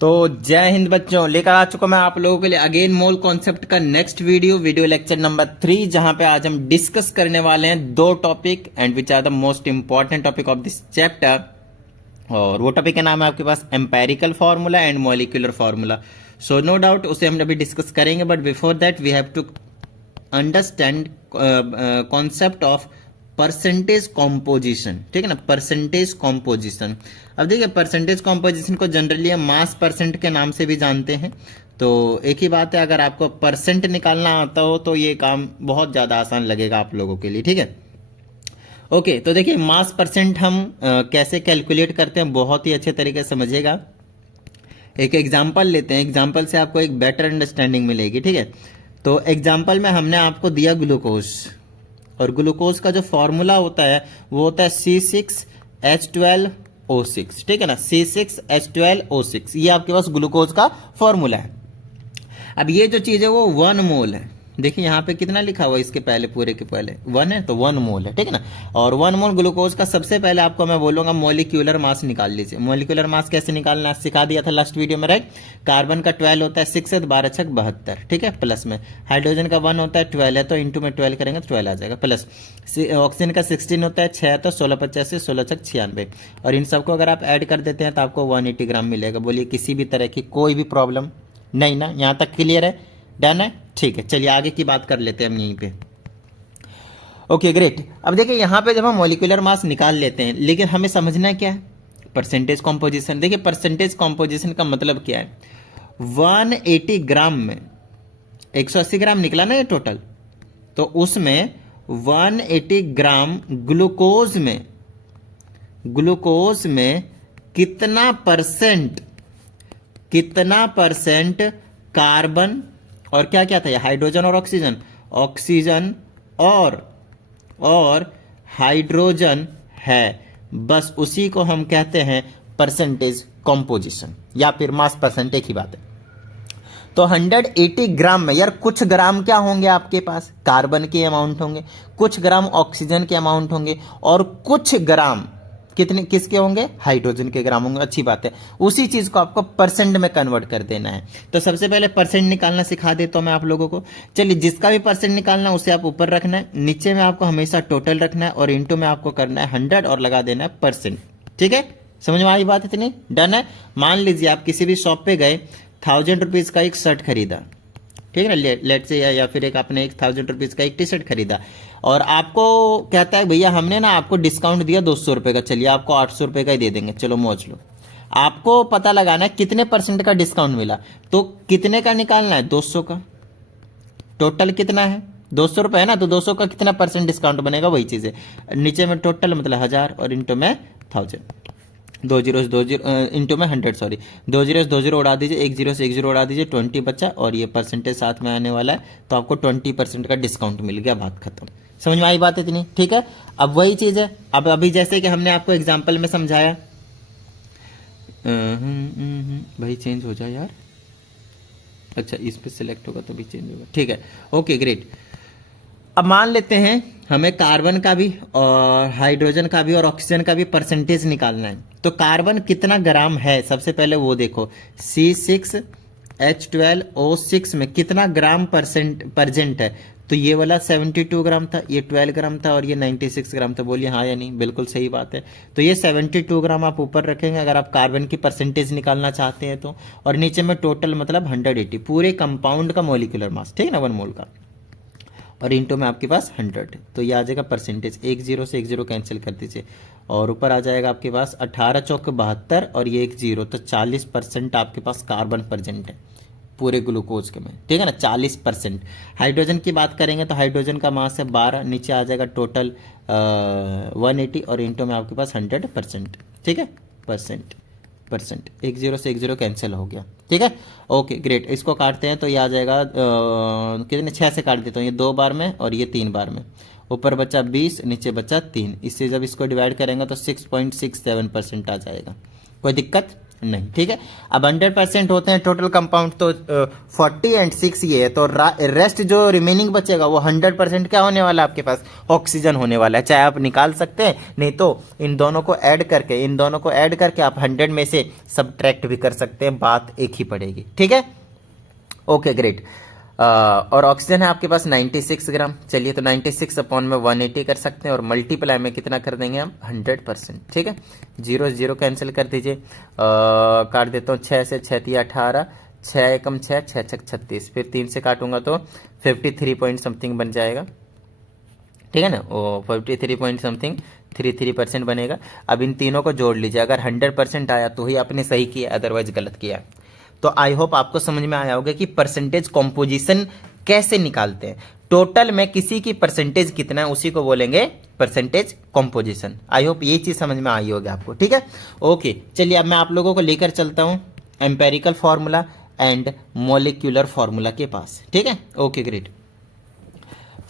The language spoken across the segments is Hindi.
तो जय हिंद बच्चों, लेकर आ चुका मैं आप लोगों के लिए अगेन मोल कॉन्सेप्ट का नेक्स्ट वीडियो लेक्चर नंबर 3, जहां पे आज हम डिस्कस करने वाले हैं दो topic and which are the most important topic of this chapter. और वो टॉपिक का नाम है आपके पास empirical formula and molecular formula. So no doubt उसे हम अभी डिस्कस करेंगे, but before that we have to understand concept of percentage composition. ठीक है ना, परसेंटेज कॉम्पोजिशन। अब देखिए, परसेंटेज कॉम्पोजिशन को जनरली हम मास परसेंट के नाम से भी जानते हैं। तो एक ही बात है, अगर आपको परसेंट निकालना आता हो तो ये काम बहुत ज़्यादा आसान लगेगा आप लोगों के लिए। ठीक है, ओके। तो देखिए, मास परसेंट हम कैसे कैलकुलेट करते हैं बहुत ही अच्छे तरीके से समझिएगा। एक एग्जाम्पल लेते हैं, एग्जाम्पल से आपको एक बेटर अंडरस्टैंडिंग मिलेगी। ठीक है, तो एग्जाम्पल में हमने आपको दिया ग्लूकोज, और ग्लूकोज का जो फॉर्मूला होता है वो होता है C6H12O6। ठीक है ना, C6H12O6, ये आपके पास ग्लूकोज का फॉर्मूला है। अब ये जो चीज है वो 1 मोल है। देखिए यहाँ पे कितना लिखा हुआ है, इसके पहले पूरे के पहले 1 है, तो 1 मोल है। ठीक है ना, और 1 मोल ग्लूकोज का सबसे पहले आपको मैं बोलूंगा मॉलिक्यूलर मास निकाल लीजिए। मॉलिक्यूलर मास कैसे निकालना है सिखा दिया था लास्ट वीडियो में, राइट। कार्बन का 12 होता है 6 है, 12 छक 72। ठीक है, प्लस में हाइड्रोजन का 1 होता है 12 है, तो इंटू में 12 करेंगे तो 12 आ जाएगा, प्लस ऑक्सीजन का 16 होता है 6 है, तो 16 50 16 छक 96। और इन सबको अगर आप ऐड कर देते हैं तो आपको 180 ग्राम मिलेगा। बोलिए किसी भी तरह की कोई भी प्रॉब्लम नहीं ना, यहाँ तक क्लियर है, डन है। ठीक है, चलिए आगे की बात कर लेते हैं हम यहीं पे। Okay great. अब देखिए यहाँ पे जब हम मॉलिक्यूलर मास निकाल लेते हैं, लेकिन हमें समझना क्या है, परसेंटेज कॉम्पोजिशन। देखिए परसेंटेज कॉम्पोजिशन का मतलब क्या है, 180 ग्राम में 180 ग्राम निकला ना ये टोटल, तो उसमें 180 ग्राम ग्लूकोज में कितना परसेंट कार्बन और क्या क्या था, हाइड्रोजन और ऑक्सीजन और हाइड्रोजन है, बस उसी को हम कहते हैं परसेंटेज कॉम्पोजिशन या फिर मास परसेंट, एक ही बात है। तो 180 ग्राम में यार कुछ ग्राम क्या होंगे आपके पास, कार्बन के अमाउंट होंगे, कुछ ग्राम ऑक्सीजन के अमाउंट होंगे, और कुछ ग्राम किसके होंगे, हाइड्रोजन के ग्राम होंगे। अच्छी बात है, उसी चीज को आपको परसेंट में कन्वर्ट कर देना है। तो सबसे पहले परसेंट निकालना सिखा देता हूं मैं आप लोगों को। चलिए, जिसका भी परसेंट निकालना है उसे आप ऊपर रखना है, नीचे में आपको हमेशा टोटल रखना है, और इंटू में आपको करना है 100 और लगा देना है परसेंट। ठीक है, समझ में आई बात इतनी, डन है। मान लीजिए आप किसी भी शॉप पे गए, 1000 रुपीज का एक शर्ट खरीदा, ठीक है ना, लेट से, या फिर एक आपने 1000 रुपीज का एक टी शर्ट खरीदा, और आपको कहता है भैया हमने ना आपको डिस्काउंट दिया 200 रुपए का, चलिए आपको 800 रुपए का ही दे देंगे, चलो मौज लो। आपको पता लगाना है कितने परसेंट का डिस्काउंट मिला, तो कितने का निकालना है, 200 का। टोटल कितना है, 200 रुपए है ना, तो 200 का कितना परसेंट डिस्काउंट बनेगा, वही चीज है। नीचे में टोटल मतलब 1000 और इंटू में 1000, 2 जीरो से 2 जीरो इंटू में 100, सॉरी 2 जीरो से 2 जीरो उड़ा दीजिए, 1 जीरो से 1 जीरो उड़ा दीजिए, 20 बचा, और ये परसेंटेज साथ में आने वाला है, तो आपको 20% का डिस्काउंट मिल गया, बात खत्म। समझ में आई बात इतनी, ठीक है। अब वही चीज है, अब अभी जैसे कि हमने आपको एग्जाम्पल में समझाया, भाई चेंज हो जाए यार, अच्छा इस पे सिलेक्ट होगा तभी चेंज होगा, ठीक है, ओके ग्रेट। अब मान लेते हैं हमें कार्बन का भी और हाइड्रोजन का भी और ऑक्सीजन का भी परसेंटेज निकालना है। तो कार्बन कितना ग्राम है, सबसे पहले वो देखो, C6H12O6 में कितना ग्राम परसेंट है, तो ये वाला 72 ग्राम था, ये 12 ग्राम था, और ये 96 ग्राम था। बोलिए हाँ या नहीं, बिल्कुल सही बात है। तो ये 72 ग्राम आप ऊपर रखेंगे अगर आप कार्बन की परसेंटेज निकालना चाहते हैं तो, और नीचे में टोटल मतलब 180 पूरे कंपाउंड का मॉलिक्यूलर मास, ठीक है ना, 1 मोल का, और इंटू में आपके पास 100, तो ये आ जाएगा परसेंटेज। 1 जीरो से 1 जीरो कैंसिल कर दीजिए, और ऊपर आ जाएगा आपके पास 18 चौक 72, और ये 1 जीरो, तो 40% आपके पास कार्बन प्रेजेंट है पूरे ग्लूकोज के में, ठीक है ना, 40%। हाइड्रोजन की बात करेंगे तो हाइड्रोजन का मास है 12, नीचे आ जाएगा टोटल 180, और इंटू में आपके पास 100%, ठीक है, परसेंट 1 जीरो से 1 जीरो कैंसिल हो गया, ठीक है, ओके ग्रेट। इसको काटते हैं तो ये आ जाएगा कितने, 6 से काट देता हूँ, ये 2 बार में और ये 3 बार में, ऊपर बचा 20, नीचे बचा 3, इससे जब इसको डिवाइड करेंगे तो 6.67% आ जाएगा। कोई दिक्कत, नहीं, ठीक है। अब 100% होते हैं टोटल कंपाउंड, तो 40 एंड 6 ये है, तो रेस्ट जो रिमेनिंग बचेगा वो 100% क्या होने वाला है आपके पास, ऑक्सीजन होने वाला है। चाहे आप निकाल सकते हैं, नहीं तो इन दोनों को ऐड करके आप 100 में से सब्ट्रैक्ट भी कर सकते हैं, बात एक ही पड़ेगी, ठीक है। Okay great. और ऑक्सीजन है आपके पास 96 ग्राम। चलिए तो 96 अपॉन में 180 कर सकते हैं, और मल्टीप्लाई में कितना कर देंगे हम, 100%, ठीक है। 0 0 कैंसिल कर दीजिए, काट देता हूँ 6 से, 6 3 18, 6 एकम 6, 6 6 36, फिर 3 से काटूंगा तो 53 पॉइंट समथिंग बन जाएगा, ठीक है ना। वो 53 पॉइंट समथिंग 33% बनेगा। अब इन तीनों को जोड़ लीजिए, अगर 100% आया तो ही आपने सही किया, अदरवाइज गलत किया। तो आई होप आपको समझ में आया होगा कि परसेंटेज कॉम्पोजिशन कैसे निकालते हैं। टोटल में किसी की परसेंटेज कितना है उसी को बोलेंगे परसेंटेज कॉम्पोजिशन। आई होप ये चीज समझ में आई होगी आपको, ठीक है। ओके चलिए, अब मैं आप लोगों को लेकर चलता हूं empirical formula and molecular formula के पास, ठीक है। Okay great.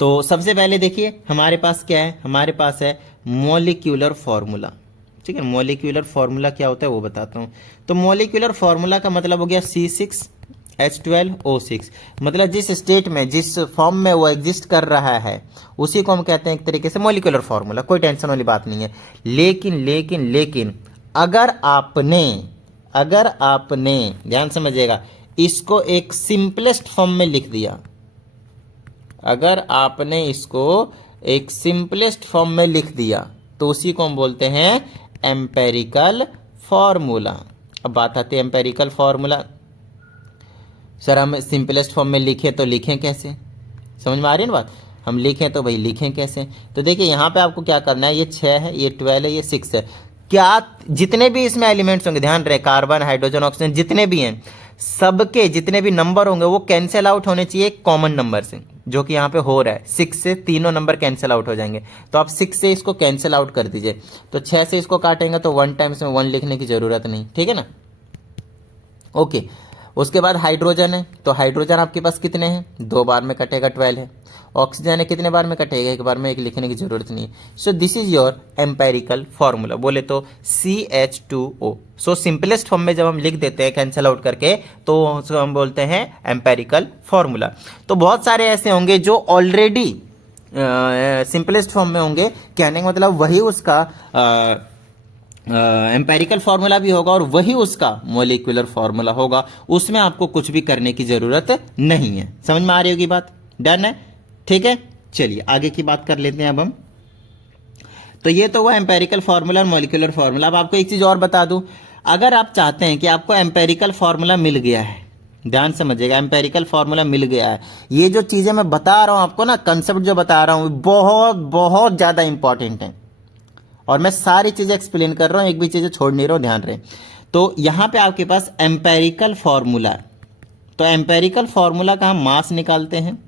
तो सबसे पहले देखिए हमारे पास क्या है, हमारे पास है मॉलिक्यूलर फॉर्मूला, ठीक है। मॉलिक्यूलर फॉर्मूला क्या होता है वो बताता हूं। तो मॉलिक्यूलर फॉर्मूला का मतलब हो गया C6H12O6, मतलब जिस स्टेट में, जिस फॉर्म में वो एग्जिस्ट कर रहा है उसी को हम कहते हैं एक तरीके से मॉलिक्यूलर फॉर्मूला। कोई टेंशन वाली बात नहीं है। लेकिन अगर आपने ध्यान समझिएगा, इसको एक सिंपलेस्ट फॉर्म में लिख दिया, अगर आपने इसको एक सिंपलेस्ट फॉर्म में लिख दिया तो उसी को हम बोलते हैं एम्पेरिकल फॉर्मूला। अब बात आती है एम्पेरिकल फॉर्मूला, सर हम सिंपलेस्ट फॉर्म में लिखें तो लिखें कैसे, समझ में आ रही है ना बात। हम लिखें तो भाई लिखें कैसे, तो देखिए यहाँ पे आपको क्या करना है, ये 6 है, ये 12 है, ये 6 है। क्या जितने भी इसमें एलिमेंट्स होंगे, ध्यान रहे, कार्बन हाइड्रोजन ऑक्सीजन जितने भी हैं, सबके जितने भी नंबर होंगे वो कैंसिल आउट होने चाहिए कॉमन नंबर से, जो कि यहाँ पे हो रहा है 6 से तीनों नंबर कैंसिल आउट हो जाएंगे। तो आप 6 से इसको कैंसिल आउट कर दीजिए, तो 6 से इसको काटेंगे तो 1 टाइम्स में 1 लिखने की जरूरत नहीं, ठीक है ना। ओके, उसके बाद हाइड्रोजन है, तो हाइड्रोजन आपके पास कितने हैं, 2 बार में कटेगा 12 है। ऑक्सीजन है, कितने बार में कटेगा, 1 बार में, 1 लिखने की जरूरत नहीं है। So this is your empirical formula, बोले तो CH2O। सो सिंपलेस्ट फॉर्म में जब हम लिख देते हैं कैंसिल आउट करके तो उसको हम बोलते हैं एम्पेरिकल फॉर्मूला। तो बहुत सारे ऐसे होंगे जो ऑलरेडी सिंपलेस्ट फॉर्म में होंगे, कहने का मतलब वही उसका एम्पेरिकल फॉर्मूला भी होगा और वही उसका मॉलिक्यूलर फॉर्मूला होगा, उसमें आपको कुछ भी करने की जरूरत नहीं है। समझ में आ रही होगी बात, डन है, ठीक है। चलिए आगे की बात कर लेते हैं अब हम। तो ये तो हुआ एम्पेरिकल फॉर्मूला और मॉलिक्यूलर फॉर्मूला। अब आपको एक चीज और बता दूं, अगर आप चाहते हैं कि आपको एम्पेरिकल फॉर्मूला मिल गया है, ध्यान समझिएगा, एम्पेरिकल फॉर्मूला मिल गया है, ये जो चीजें मैं बता रहा हूं आपको ना, कंसेप्ट जो बता रहा हूं बहुत बहुत ज्यादा इंपॉर्टेंट है, और मैं सारी चीजें एक्सप्लेन कर रहा हूं, एक भी चीजें छोड़ नहीं रहा हूं, ध्यान रहे। तो यहां पे आपके पास एम्पेरिकल फॉर्मूला, तो एम्पेरिकल फॉर्मूला का हम मास निकालते हैं,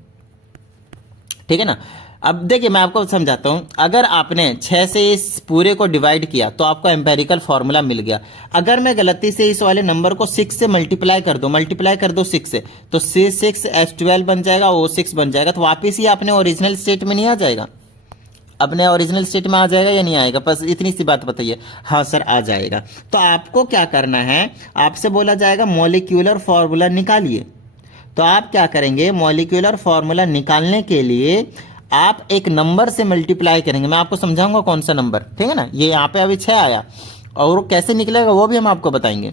ठीक है ना। अब देखिए मैं आपको समझाता हूं, अगर आपने 6 से इस पूरे को डिवाइड किया तो आपको एम्पेरिकल फॉर्मूला मिल गया। अगर मैं गलती से इस वाले नंबर को 6 से मल्टीप्लाई कर दो 6 से, तो C6H12 बन जाएगा, O6 बन जाएगा, तो वापिस ही अपने ओरिजिनल स्टेट में नहीं आ जाएगा, अपने ओरिजिनल स्टेट में आ जाएगा या नहीं आएगा, बस इतनी सी बात बताइए। हाँ सर आ जाएगा। तो आपको क्या करना है, आपसे बोला जाएगा मॉलिक्यूलर फॉर्मूला निकालिए, तो आप क्या करेंगे, मॉलिक्यूलर फॉर्मूला निकालने के लिए आप एक नंबर से मल्टीप्लाई करेंगे। मैं आपको समझाऊंगा कौन सा नंबर, ठीक है ना। ये यहाँ पे अभी 6 आया और वो कैसे निकलेगा वो भी हम आपको बताएंगे।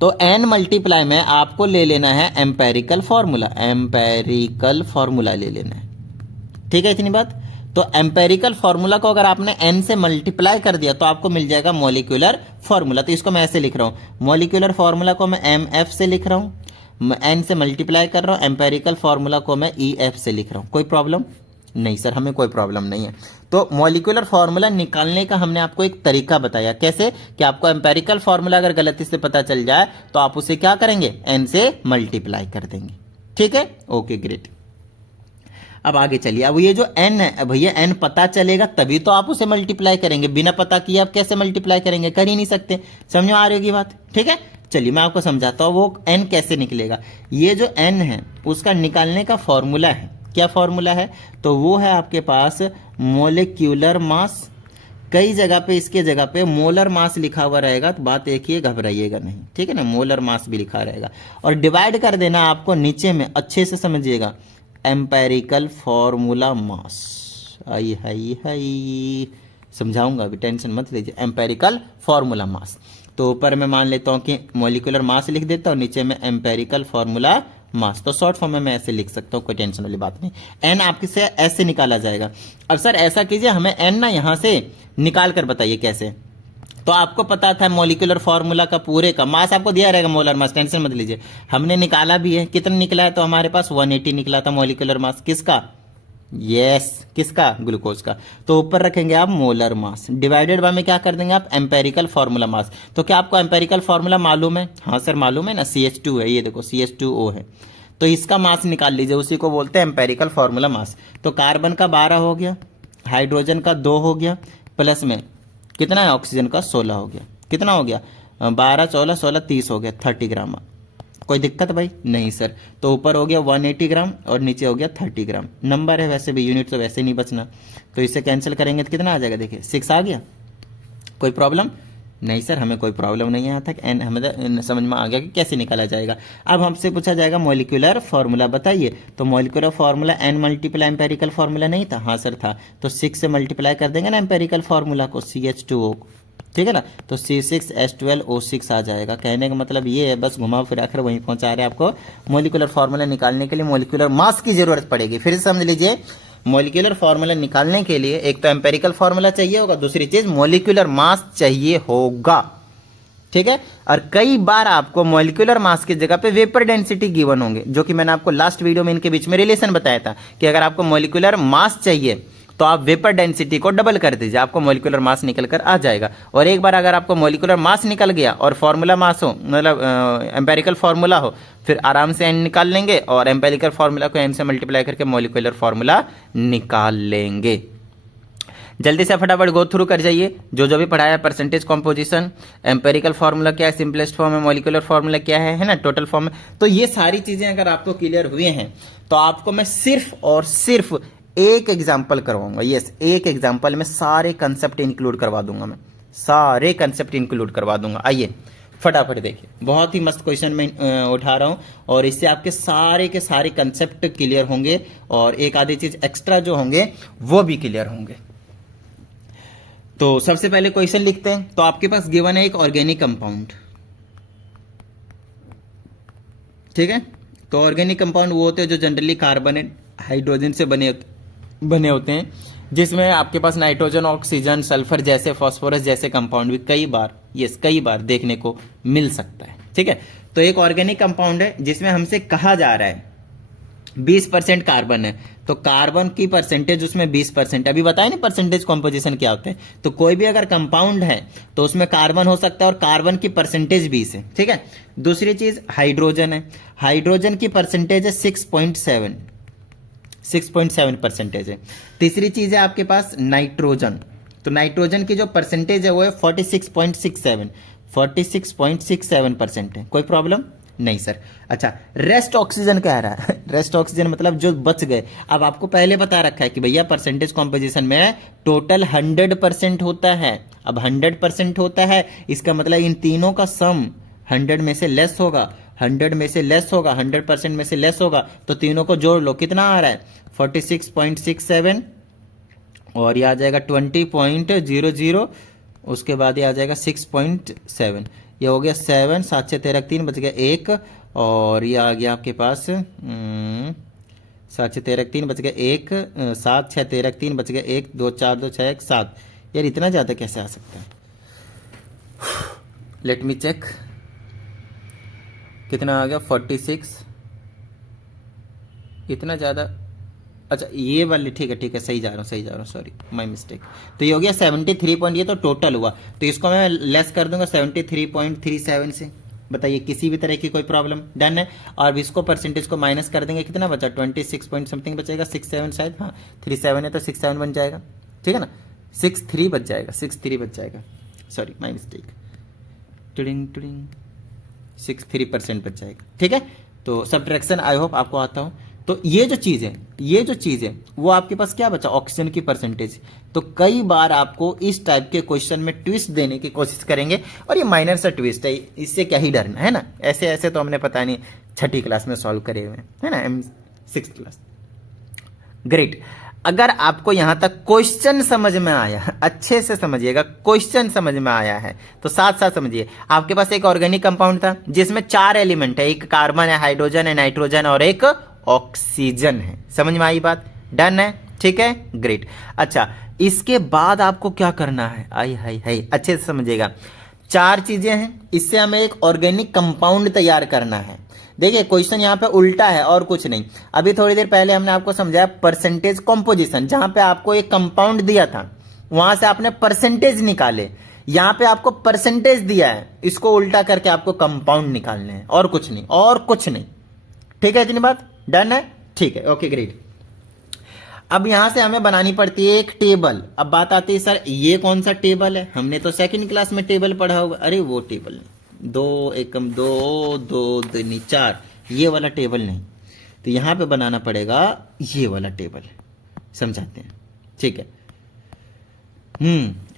तो n मल्टीप्लाई में आपको ले लेना है एम्पेरिकल फॉर्मूला, एम्पेरिकल फॉर्मूला ले लेना है, ठीक है, इतनी बात। तो एम्पेरिकल फॉर्मूला को अगर आपने n से मल्टीप्लाई कर दिया तो आपको मिल जाएगा मॉलिक्यूलर फॉर्मूला। तो इसको मैं ऐसे लिख रहा हूं, मॉलिक्यूलर फॉर्मूला को मैं mf से लिख रहा हूं, n से मल्टीप्लाई कर रहा हूं, एम्पेरिकल फॉर्मूला को मैं EF से लिख रहा हूं। कोई प्रॉब्लम नहीं सर, हमें कोई प्रॉब्लम नहीं है। तो मॉलिक्यूलर फॉर्मूला निकालने का हमने आपको एक तरीका बताया, कैसे कि आपको एम्पेरिकल फॉर्मूला अगर गलती से पता चल जाए तो आप उसे क्या करेंगे, n से मल्टीप्लाई कर देंगे, ठीक है। Okay great. अब आगे चलिए, अब ये जो n है भैया, n पता चलेगा तभी तो आप उसे मल्टीप्लाई करेंगे, बिना पता किए आप कैसे मल्टीप्लाई करेंगे, कर ही नहीं सकते। समझ में आ रही होगी बात, ठीक है। चलिए मैं आपको समझाता हूं वो n कैसे निकलेगा। ये जो n है उसका निकालने का फॉर्मूला है, क्या फॉर्मूला है, तो वो है आपके पास मोलिक्यूलर मास कई जगह पे इसके जगह पे मोलर मास लिखा हुआ रहेगा, तो बात एक ही है, घबराइएगा नहीं, ठीक है ना, मोलर मास भी लिखा रहेगा। और डिवाइड कर देना आपको नीचे में, अच्छे से समझिएगा, एम्पेरिकल फॉर्मूला मास। आई हाई हाई, समझाऊंगा अभी, टेंशन मत लीजिए। एम्पेरिकल फॉर्मूला मास, तो ऊपर में मान लेता हूँ कि मॉलिक्यूलर मास लिख देता हूँ, नीचे में एम्पेरिकल फॉर्मूला मास, तो शॉर्ट फॉर्म में मैं ऐसे लिख सकता हूँ, कोई टेंशन वाली बात नहीं। एन आपके से ऐसे निकाला जाएगा। अब सर ऐसा कीजिए, हमें एन ना यहाँ से निकाल कर बताइए कैसे। तो आपको पता था मॉलिक्यूलर फॉर्मूला का पूरे का मास आपको दिया रहेगा, मोलर मास, टेंशन मत लीजिए। हमने निकाला भी है, कितना निकला है, तो हमारे पास 180 निकला था मॉलिक्यूलर मास, किसका, यस किसका, ग्लूकोज का। तो ऊपर रखेंगे आप मोलर मास, डिवाइडेड बाय में क्या कर देंगे आप, एम्पेरिकल फॉर्मूला मास। तो क्या आपको एम्पेरिकल फॉर्मूला मालूम है, हाँ सर मालूम है ना, CH2 है, ये देखो CH2O है, तो इसका मास निकाल लीजिए, उसी को बोलते हैं एम्पेरिकल फॉर्मूला मास। तो कार्बन का 12 हो गया, हाइड्रोजन का 2 हो गया, प्लस में कितना है, ऑक्सीजन का 16 हो गया, कितना हो गया, 12 14 16 30 हो गया, 30 ग्राम। कोई दिक्कत भाई नहीं सर। तो ऊपर हो गया 180 ग्राम और नीचे हो गया 30 ग्राम, नंबर है वैसे भी, यूनिट तो वैसे नहीं बचना, तो इसे कैंसिल करेंगे तो कितना आ जाएगा, देखिए 6 आ गया। कोई प्रॉब्लम नहीं सर, हमें कोई प्रॉब्लम नहीं है यहाँ तक, एन हमें समझ में आ गया कि कैसे निकाला जाएगा। अब हमसे पूछा जाएगा मॉलिक्यूलर फॉर्मूला बताइए, तो molecular formula n multiply empirical formula नहीं था, हाँ सर था, तो 6 से मल्टीप्लाई कर देंगे ना एम्पेरिकल फॉर्मूला को, CH2O, ठीक है ना, तो C6H12O6 आ जाएगा। कहने का मतलब ये है, बस घुमा फिरा कर वहीं पहुंचा रहे हैं आपको। मॉलिक्यूलर फॉर्मूला निकालने के लिए मॉलिक्यूलर मास की जरूरत पड़ेगी, फिर से समझ लीजिए, मॉलिक्यूलर फार्मूला निकालने के लिए एक तो एम्पेरिकल फार्मूला चाहिए होगा, दूसरी चीज मॉलिक्यूलर मास चाहिए होगा, ठीक है। और कई बार आपको मॉलिक्यूलर मास की जगह पे वेपर डेंसिटी गिवन होंगे, जो कि मैंने आपको लास्ट वीडियो में इनके बीच में रिलेशन बताया था कि अगर आपको मॉलिक्यूलर मास चाहिए तो आप वेपर डेंसिटी को डबल कर दीजिए, आपको मॉलिक्यूलर मास निकल कर आ जाएगा। और एक बार अगर आपको मॉलिक्यूलर मास निकल गया और फॉर्मूला मास हो, मतलब एम्पेरिकल फार्मूला हो, फिर आराम से एन निकाल लेंगे और एम्पेरिकल फार्मूला को एन से मल्टीप्लाई करके मॉलिक्यूलर फार्मूला निकाल लेंगे। जल्दी से फटाफट गो थ्रू कर जाइए जो जो भी पढ़ाया, परसेंटेज कॉम्पोजिशन, एम्पेरिकल फार्मूला क्या है, सिंपलेस्ट फॉर्म है, मॉलिक्यूलर फार्मूला क्या है ना, टोटल फॉर्म है। तो ये सारी चीजें अगर आपको क्लियर हुए हैं तो आपको मैं सिर्फ और सिर्फ एक एग्जाम्पल करवाऊंगा। यस, एक एग्जाम्पल में सारे कंसेप्ट इंक्लूड करवा दूंगा, मैं सारे कंसेप्ट इंक्लूड करवा दूंगा। आइए फटाफट देखिए, बहुत ही मस्त क्वेश्चन मैं उठा रहा हूं और इससे आपके सारे के सारे कंसेप्ट क्लियर होंगे और एक आधी चीज एक्स्ट्रा जो होंगे वो भी क्लियर होंगे। तो सबसे पहले क्वेश्चन लिखते हैं। तो आपके पास गिवन है एक ऑर्गेनिक कंपाउंड, ठीक है। तो ऑर्गेनिक कंपाउंड वो होते हैं जो जनरली कार्बन हाइड्रोजन से बने होते हैं, जिसमें आपके पास नाइट्रोजन, ऑक्सीजन, सल्फर जैसे, फास्फोरस जैसे कंपाउंड भी कई बार देखने को मिल सकता है, ठीक है। तो एक ऑर्गेनिक कंपाउंड है जिसमें हमसे कहा जा रहा है 20% कार्बन है, तो कार्बन की परसेंटेज उसमें 20%। अभी बताया ना परसेंटेज कॉम्पोजिशन क्या होते हैं। तो कोई भी अगर कंपाउंड है तो उसमें कार्बन हो सकता है और कार्बन की परसेंटेज 20 है, ठीक है। दूसरी चीज हाइड्रोजन है, हाइड्रोजन की परसेंटेज है 6.7 परसेंटेज है। तीसरी चीज है आपके पास नाइट्रोजन, तो नाइट्रोजन की जो परसेंटेज है वो है 46.67% है। कोई प्रॉब्लम नहीं सर। अच्छा, रेस्ट ऑक्सीजन कह रहा है रेस्ट ऑक्सीजन मतलब जो बच गए। अब आपको पहले बता रखा है कि भैया परसेंटेज कॉम्पोजिशन में टोटल 100% होता है। अब 100% होता है, इसका मतलब इन तीनों का सम 100 में से लेस होगा, 100 में से लेस होगा, 100% में से लेस होगा, तो तीनों को जोड़ लो, कितना आ रहा है 46.67 और ये आ जाएगा 20.00, उसके बाद ये आ जाएगा 6.7, ये हो गया 7, 7 6 13 3 बच गया 1 और ये आ गया आपके पास 7 6 13 3 बच गया 1, 7 6 13 3 बच गया 1, 2 4 2 6 1 7। यार इतना ज़्यादा कैसे आ सकता है, लेट मी चेक कितना आ गया 46, इतना ज़्यादा। अच्छा ये वाली ठीक है, सही जा रहा हूँ, सॉरी माय मिस्टेक। तो ये हो गया 73 ये तो टोटल हुआ, तो इसको मैं लेस कर दूंगा 73.37 से। बताइए किसी भी तरह की कोई प्रॉब्लम, डन है। और इसको परसेंटेज को माइनस कर देंगे, कितना बचा 26 पॉइंट समथिंग बचेगा, 67 शायद, हाँ 37 है तो 67 बन जाएगा, ठीक है ना, 63 बच जाएगा, सॉरी माय मिस्टेक, 63% बच जाएगा, ठीक है। तो सब्ट्रैक्शन आई होप आपको आता हो। तो ये जो चीज है वो आपके पास क्या बचा, ऑक्सीजन की परसेंटेज। तो कई बार आपको इस टाइप के क्वेश्चन में ट्विस्ट देने की कोशिश करेंगे, और ये माइनर सा ट्विस्ट है, इससे क्या ही डरना है ना। ऐसे ऐसे तो हमने पता नहीं 6ठी क्लास में सॉल्व करे हुए है ना, M6 क्लास। ग्रेट। अगर आपको यहां तक क्वेश्चन समझ में आया, अच्छे से समझिएगा, क्वेश्चन समझ में आया है तो साथ साथ समझिए। आपके पास एक ऑर्गेनिक कंपाउंड था जिसमें 4 एलिमेंट है, एक कार्बन है, हाइड्रोजन है, नाइट्रोजन और एक ऑक्सीजन है। समझ में आई बात? डन है, ठीक है, ग्रेट। अच्छा, इसके बाद आपको क्या करना है, आई हाई हाई, अच्छे से समझिएगा। 4 चीजें हैं, इससे हमें एक ऑर्गेनिक कंपाउंड तैयार करना है। देखिए क्वेश्चन यहाँ पे उल्टा है और कुछ नहीं। अभी थोड़ी देर पहले हमने आपको समझाया परसेंटेज कॉम्पोजिशन, जहां पे आपको एक कंपाउंड दिया था वहां से आपने परसेंटेज निकाले। यहां पे आपको परसेंटेज दिया है, इसको उल्टा करके आपको कंपाउंड निकालने हैं, और कुछ नहीं, और कुछ नहीं। ठीक है, इतनी बात डन है, ठीक है, ओके ग्रेट। अब यहां से हमें बनानी पड़ती है एक टेबल। अब बात आती है सर ये कौन सा टेबल है, हमने तो सेकंड क्लास में टेबल पढ़ा होगा। अरे वो टेबल नहीं, 2 एकम 2 2 दूनी 4, ये वाला टेबल नहीं। तो यहां पे बनाना पड़ेगा ये वाला टेबल, समझाते हैं, ठीक है।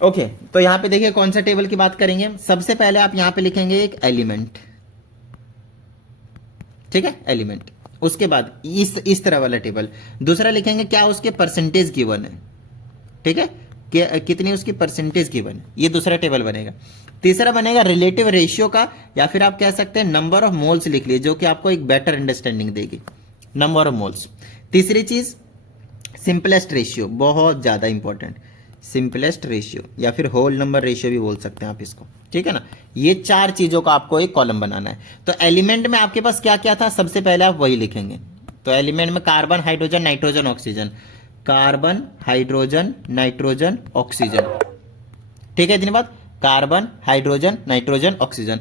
ओके, तो यहां पे देखिए कौन सा टेबल की बात करेंगे। सबसे पहले आप यहां पे लिखेंगे एक एलिमेंट, ठीक है, एलिमेंट। उसके बाद इस तरह वाला टेबल। दूसरा लिखेंगे क्या, उसके परसेंटेज गिवन है, ठीक है, कितनी उसकी परसेंटेज गिवन है, ये दूसरा टेबल बनेगा। तीसरा बनेगा रिलेटिव रेशियो का, या फिर आप कह सकते हैं नंबर ऑफ मोल्स लिख लीजिए, जो कि आपको एक बेटर अंडरस्टैंडिंग देगी, नंबर ऑफ मोल्स। तीसरी चीज सिंपलेस्ट रेशियो, बहुत ज्यादा इंपॉर्टेंट, सिंपलेस्ट रेशियो या फिर होल नंबर रेशियो भी बोल सकते हैं आप इसको, ठीक है ना। ये 4 चीजों का आपको एक कॉलम बनाना है। तो एलिमेंट में आपके पास क्या क्या था, सबसे पहले आप वही लिखेंगे। तो एलिमेंट में carbon, hydrogen, nitrogen, oxygen, carbon, hydrogen, nitrogen, oxygen, ठीक है, इतनी बात। Carbon, hydrogen, nitrogen, oxygen.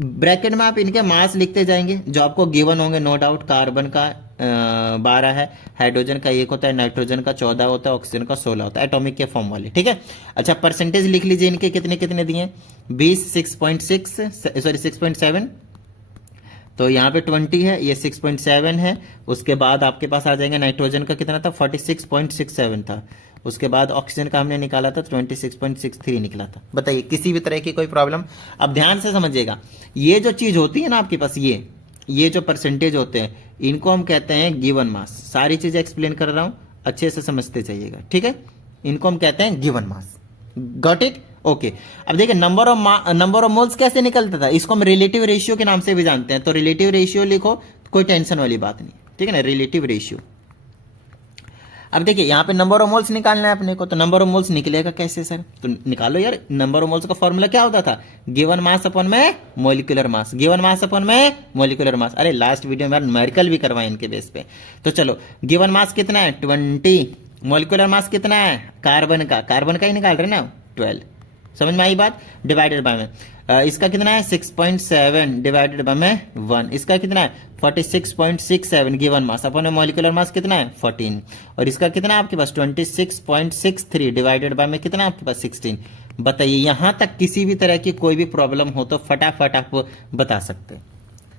Bracket में आप इनके मास लिखते जाएंगे जो आपको गिवन होंगे, नो डाउट। कार्बन का 12 है, हाइड्रोजन का 1 होता है, नाइट्रोजन का 14 होता है, ऑक्सीजन का 16 होता है, एटॉमिक के फॉर्म वाले, ठीक है। अच्छा, परसेंटेज लिख लीजिए इनके कितने कितने दिए, 20, 6.7। तो यहाँ पे 20 है, ये 6.7 है। उसके बाद आपके पास आ जाएंगे नाइट्रोजन का कितना था, 46.67 था। उसके बाद ऑक्सीजन का हमने निकाला था 26.63 निकला था। बताइए किसी भी तरह की कोई प्रॉब्लम? अब ध्यान से समझिएगा, ये जो चीज होती है ना आपके पास, ये जो परसेंटेज होते हैं, इनको हम कहते हैं गिवन मास। सारी चीजें एक्सप्लेन कर रहा हूं, अच्छे से समझते जाइएगा, ठीक है। इनको हम कहते हैं given mass, got it, okay. अब देखिए नंबर ऑफ मोल्स कैसे निकलता था, इसको हम रिलेटिव रेशियो के नाम से भी जानते हैं। तो रिलेटिव रेशियो लिखो, कोई टेंशन वाली बात नहीं, ठीक है ना, रिलेटिव रेशियो। अब देखिए यहाँ पे नंबर ऑफ मोल्स निकालना है अपने को, तो नंबर ऑफ मोल्स निकलेगा कैसे सर? तो निकालो यार, नंबर ऑफ मोल्स का फॉर्मूला क्या होता था, गिवन मास अपॉन में molecular mass, given mass upon में मॉलिक्यूलर मास। अरे लास्ट वीडियो में न्यूमेरिकल भी करवाए इनके बेस पे। तो चलो, गिवन मास कितना है 20, मॉलिक्यूलर मास कितना है कार्बन का ही निकाल रहे ना 12। समझ में आई बात? डिवाइडेड बाय में इसका कितना है 6.7 डिवाइडेड बाय में 1, इसका कितना है 46.67 गिवन मास अपन में मॉलिक्यूलर मास कितना है 14, और इसका कितना है आपके पास 26.63 डिवाइडेड बाय में कितना है आपके पास 16। बताइए यहां तक किसी भी तरह की कोई भी प्रॉब्लम हो तो फटाफट आप बता सकते हैं,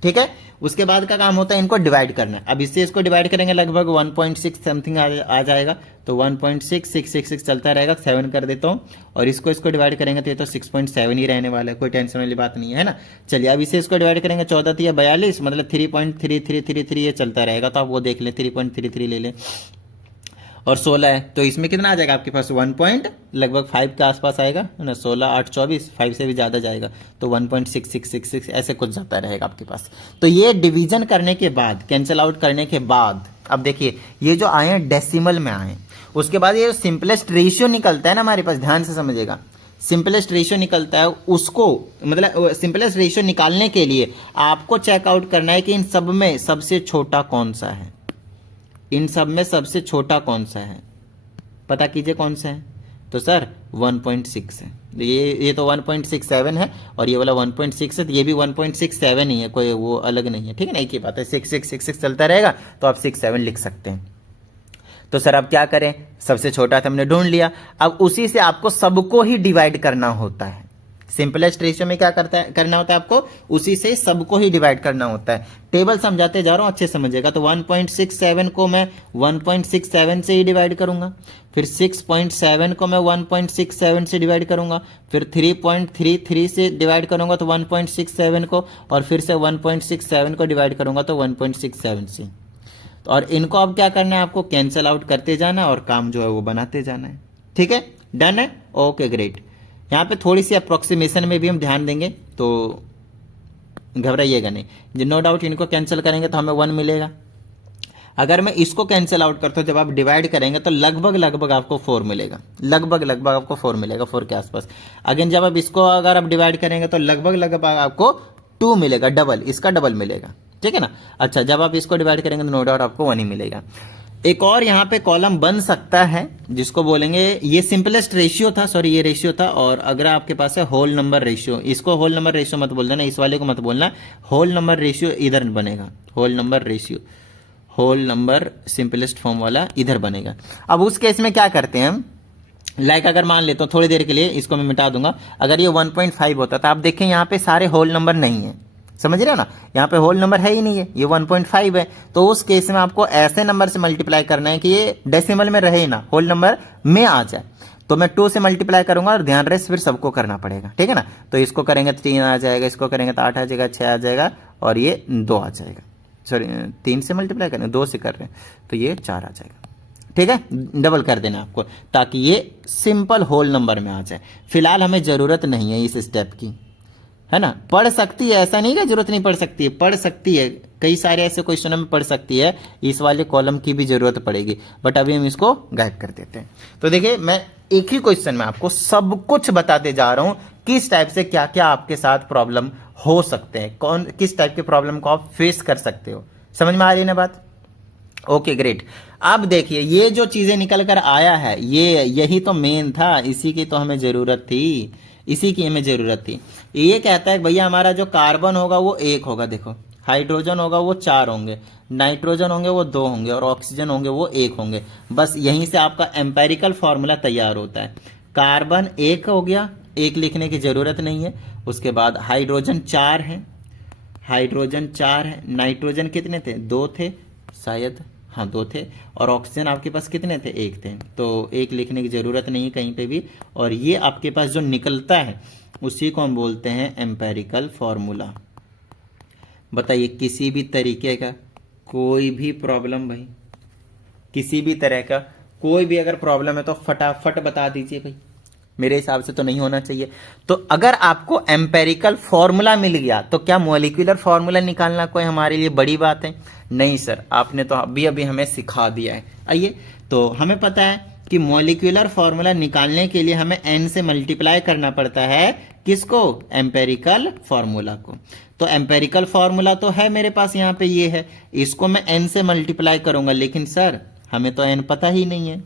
ठीक है। उसके बाद का काम होता है इनको डिवाइड करना। अब इससे इसको डिवाइड करेंगे लगभग 1.6 समथिंग आ जाएगा, तो 1.6666 चलता रहेगा, 7 कर देता हूं, और इसको डिवाइड करेंगे तो ये तो 6.7 ही रहने वाला है, कोई टेंशन वाली बात नहीं है ना। चलिए अब इसे इसको डिवाइड करेंगे 14 या 42, मतलब 3.3333 ये चलता रहेगा, तो आप वो देख लें 3.33 ले लें, और 16 है तो इसमें कितना आ जाएगा आपके पास 1 पॉइंट लगभग 5 के आसपास आएगा ना, 16 8 24 5 से भी ज्यादा जाएगा, तो 1.6666 ऐसे कुछ जाता रहेगा आपके पास। तो ये डिवीजन करने के बाद, कैंसिल आउट करने के बाद, अब देखिए ये जो आए हैं डेसिमल में आए, उसके बाद ये सिंपलेस्ट रेशियो निकलता है ना हमारे पास, ध्यान से समझिएगा, सिंपलेस्ट रेशियो निकलता है, उसको मतलब सिंपलेस्ट रेशियो निकालने के लिए आपको चेकआउट करना है कि इन सब में सबसे छोटा कौन सा है, इन सब में सबसे छोटा कौन सा है, पता कीजिए कौन सा है। तो सर 1.6 है, ये तो 1.67 है, और ये वाला 1.6 है, तो ये भी 1.67 ही है, कोई वो अलग नहीं है, ठीक है ना, एक ही बात है, 6666 चलता रहेगा, तो आप 67 लिख सकते हैं। तो सर अब क्या करें, सबसे छोटा था हमने ढूंढ लिया, अब उसी से आपको सबको ही डिवाइड करना होता है, सिंपलेस्ट रेशियो में क्या करना होता है आपको, उसी से सबको ही डिवाइड करना होता है। टेबल समझाते जा रहा हूं, अच्छे समझिएगा। तो 1.67 को मैं 1.67 से ही डिवाइड करूंगा, फिर 6.7 को मैं 1.67 से डिवाइड करूंगा, फिर 3.33 से डिवाइड करूंगा तो 1.67 को, और फिर से 1.67 को डिवाइड करूंगा तो 1.67 से। और इनको अब क्या करना है, आपको कैंसल आउट करते जाना और काम जो है वो बनाते जाना है। ठीक है, डन है, ओके ग्रेट। यहाँ पे थोड़ी सी अप्रोक्सीमेशन में भी हम ध्यान देंगे, तो घबराइएगा नहीं। नो डाउट इनको कैंसिल करेंगे तो हमें 1 मिलेगा। अगर मैं इसको कैंसिल आउट करता हूँ, जब आप डिवाइड करेंगे तो लगभग आपको 4 मिलेगा, लगभग आपको 4 मिलेगा, 4 के आसपास। अगेन जब आप इसको अगर आप डिवाइड करेंगे तो लगभग आपको 2 मिलेगा, डबल, इसका डबल मिलेगा। ठीक है ना। अच्छा, जब आप इसको डिवाइड करेंगे तो नो डाउट आपको 1 ही मिलेगा। एक और यहाँ पे कॉलम बन सकता है जिसको बोलेंगे, ये सिंपलेस्ट रेशियो था, सॉरी ये रेशियो था। और अगर आपके पास है होल नंबर रेशियो, इसको होल नंबर रेशियो मत बोल देना, इस वाले को मत बोलना, होल नंबर रेशियो इधर बनेगा, whole number ratio, whole number simplest form वाला इधर बनेगा। अब उस केस में क्या करते हैं हम, लाइक अगर मान लेता हूं थोड़ी देर के लिए इसको मैं मिटा दूंगा, अगर ये 1.5 होता तो आप देखें यहाँ पे सारे होल नंबर नहीं है, समझ रहे हो ना, यहाँ पे होल नंबर है ही नहीं है, ये 1.5 है। तो उस केस में आपको ऐसे नंबर से मल्टीप्लाई करना है कि ये डेसिमल में रहे ना, होल नंबर में आ जाए। तो मैं 2 से मल्टीप्लाई करूंगा और ध्यान रहे फिर सबको करना पड़ेगा। ठीक है ना। तो इसको करेंगे तो 3 आ जाएगा, इसको करेंगे तो 8 आ जाएगा, 6 आ जाएगा, और ये 2 आ जाएगा। सॉरी 3 से मल्टीप्लाई करेंगे, 2 से कर रहे हैं तो ये 4 आ जाएगा। ठीक है, डबल कर देना आपको, ताकि ये सिंपल होल नंबर में आ जाए। फिलहाल हमें जरूरत नहीं है इस स्टेप की, है ना। पढ़ सकती है, ऐसा नहीं कि जरूरत नहीं पड़ सकती है, पढ़ सकती है, कई सारे ऐसे क्वेश्चनों में पढ़ सकती है, इस वाले कॉलम की भी जरूरत पड़ेगी, बट अभी हम इसको गायब कर देते हैं। तो देखिए, मैं एक ही क्वेश्चन में आपको सब कुछ बताते जा रहा हूं, किस टाइप से क्या क्या आपके साथ प्रॉब्लम हो सकते हैं, कौन किस टाइप के प्रॉब्लम को आप फेस कर सकते हो। समझ में आ रही है ना बात, ओके ग्रेट। अब देखिए, ये जो चीजें निकल कर आया है, ये यही तो मेन था, इसी की तो हमें जरूरत थी, इसी की हमें जरूरत थी। ये कहता है कि भैया हमारा जो कार्बन होगा वो 1 होगा, देखो, हाइड्रोजन होगा वो 4 होंगे, नाइट्रोजन होंगे वो 2 होंगे, और ऑक्सीजन होंगे वो 1 होंगे। बस यहीं से आपका एम्पेरिकल फॉर्मूला तैयार होता है। कार्बन 1 हो गया, 1 लिखने की जरूरत नहीं है। उसके बाद हाइड्रोजन 4 है, हाइड्रोजन 4 है, नाइट्रोजन कितने थे, 2 थे शायद, हाँ 2 थे, और ऑक्सीजन आपके पास कितने थे, 1 थे। तो 1 लिखने की जरूरत नहीं है कहीं पे भी। और ये आपके पास जो निकलता है उसी को हम बोलते हैं एम्पेरिकल फॉर्मूला। बताइए, किसी भी तरीके का कोई भी प्रॉब्लम, भाई किसी भी तरह का कोई भी अगर प्रॉब्लम है तो फटाफट बता दीजिए भाई, मेरे हिसाब से तो नहीं होना चाहिए। तो अगर आपको एम्पेरिकल फॉर्मूला मिल गया तो क्या मॉलिक्यूलर फॉर्मूला निकालना कोई हमारे लिए बड़ी बात है? नहीं सर, आपने तो अभी अभी हमें सिखा दिया है। आइए, तो हमें पता है कि मॉलिक्यूलर फॉर्मूला निकालने के लिए हमें n से मल्टीप्लाई करना पड़ता है, किसको, एम्पेरिकल फॉर्मूला को। तो एम्पेरिकल फॉर्मूला तो है मेरे पास, यहाँ पे ये है, इसको मैं n से मल्टीप्लाई करूंगा, लेकिन सर हमें तो n पता ही नहीं है।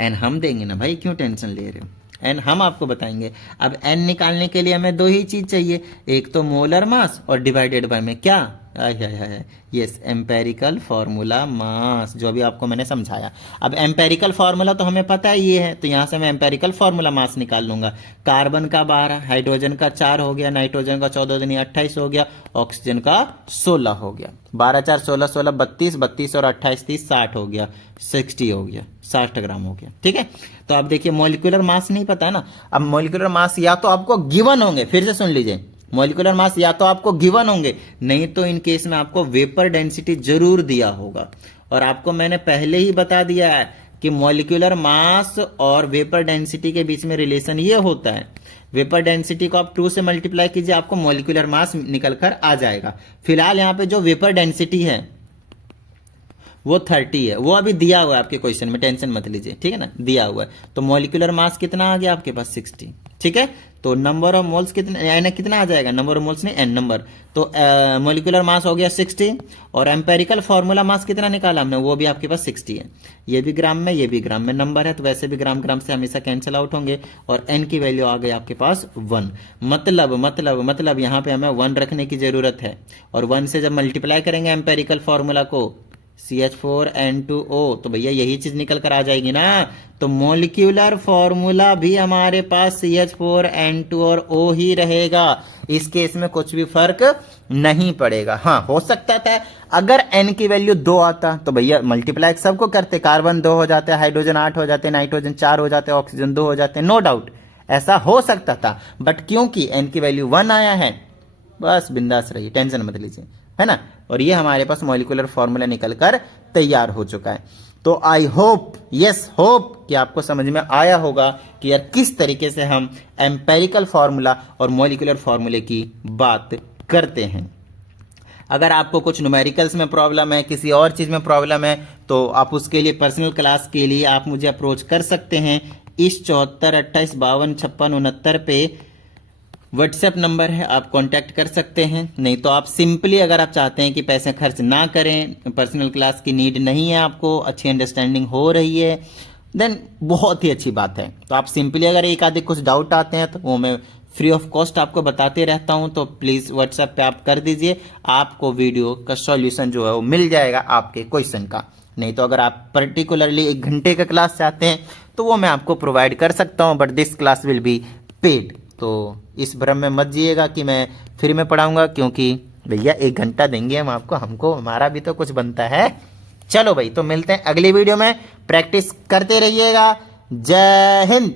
n हम देंगे ना भाई, क्यों टेंशन ले रहे हो, n हम आपको बताएंगे। अब n निकालने के लिए हमें 2 ही चीज चाहिए, एक तो मोलर मास और डिवाइडेड बाय में क्या, यस एम्पेरिकल फॉर्मूला मास, जो भी आपको मैंने समझाया। अब एम्पेरिकल फॉर्मूला तो हमें पता है ये है, तो यहां से मैं एम्पेरिकल फॉर्मूला मास निकाल लूंगा। कार्बन का 12, हाइड्रोजन का 4 हो गया, नाइट्रोजन का 14 दूनी 28 हो गया, ऑक्सीजन का 16 हो गया। 12 4 16 16 32, 32 और 28 30 60 हो गया, 60 हो गया, 60 ग्राम हो गया। ठीक है, तो आप देखिए मॉलिक्यूलर मास नहीं पता है ना। अब मॉलिक्यूलर मास या तो आपको गिवन होंगे, फिर से सुन लीजिए, मॉलिक्यूलर मास या तो आपको गिवन होंगे, नहीं तो इन केस में आपको वेपर डेंसिटी जरूर दिया होगा। और आपको मैंने पहले ही बता दिया है कि मॉलिक्यूलर मास और वेपर डेंसिटी के बीच में रिलेशन ये होता है, वेपर डेंसिटी को आप 2 से मल्टीप्लाई कीजिए, आपको मॉलिक्यूलर मास निकल कर आ जाएगा। फिलहाल यहाँ पे जो वेपर डेंसिटी है वो 30 है, वो अभी दिया हुआ है आपके क्वेश्चन में, टेंशन मत लीजिए, ठीक है ना, दिया हुआ है। तो मॉलिक्यूलर मास कितना आ गया आपके पास, 60। ठीक है, तो नंबर ऑफ मोल्स कितना आ जाएगा, नंबर ऑफ मोल्स नहीं, एन नंबर। तो मॉलिक्यूलर मास हो गया 60, और एम्पेरिकल फॉर्मूला मास कितना निकाला हमने, वो भी आपके पास 60 है। ये भी ग्राम में, ये भी ग्राम में नंबर है, तो वैसे भी ग्राम ग्राम से हमेशा कैंसिल आउट होंगे, और एन की वैल्यू आ गई आपके पास 1। मतलब यहाँ पे हमें 1 रखने की जरूरत है, और 1 से जब मल्टीप्लाई करेंगे एम्पेरिकल फॉर्मूला को CH4N2O, तो भैया यही चीज निकल कर आ जाएगी ना। तो मोलिक्यूलर फॉर्मूला भी हमारे पास CH4N2 और O ही रहेगा। इस केस में कुछ भी फर्क नहीं पड़ेगा। हाँ, हो सकता था अगर N की वैल्यू 2 आता तो भैया मल्टीप्लाई सबको करते, कार्बन 2 हो जाते, हाइड्रोजन 8 हो जाते, नाइट्रोजन 4 हो जाते, ऑक्सीजन 2 हो जाते, नो डाउट ऐसा हो सकता था। बट क्योंकि N की वैल्यू 1 आया है, बस बिंदास रहिए, टेंशन मत लीजिए, है ना। और ये हमारे पास मॉलिक्यूलर फॉर्मूला निकलकर तैयार हो चुका है। तो आई होप, यस होप कि आपको समझ में आया होगा कि यार किस तरीके से हम एम्पेरिकल फॉर्मूला और मॉलिक्यूलर फॉर्मूले की बात करते हैं। अगर आपको कुछ न्यूमेरिकल्स में प्रॉब्लम है, किसी और चीज में प्रॉब्लम है, तो आप उसके लिए पर्सनल क्लास के लिए आप मुझे अप्रोच कर सकते हैं। इस 74 28 52 56 69 पे व्हाट्सएप नंबर है, आप कांटेक्ट कर सकते हैं। नहीं तो आप सिंपली, अगर आप चाहते हैं कि पैसे खर्च ना करें, पर्सनल क्लास की नीड नहीं है आपको, अच्छी अंडरस्टैंडिंग हो रही है, देन बहुत ही अच्छी बात है। तो आप सिंपली अगर एक आधे कुछ डाउट आते हैं तो वो मैं फ्री ऑफ कॉस्ट आपको बताते रहता हूं, तो प्लीज व्हाट्सएप पे आप कर दीजिए, आपको वीडियो का सॉल्यूशन जो है वो मिल जाएगा आपके क्वेश्चन का। नहीं तो अगर आप पर्टिकुलरली 1 घंटे का क्लास चाहते हैं तो वो मैं आपको प्रोवाइड कर सकता हूं, but this class will be paid. तो इस भ्रम में मत जिएगा कि मैं फ्री में पढ़ाऊंगा, क्योंकि भैया 1 घंटा देंगे हम आपको, हमको हमारा भी तो कुछ बनता है। चलो भाई, तो मिलते हैं अगली वीडियो में, प्रैक्टिस करते रहिएगा। जय हिंद।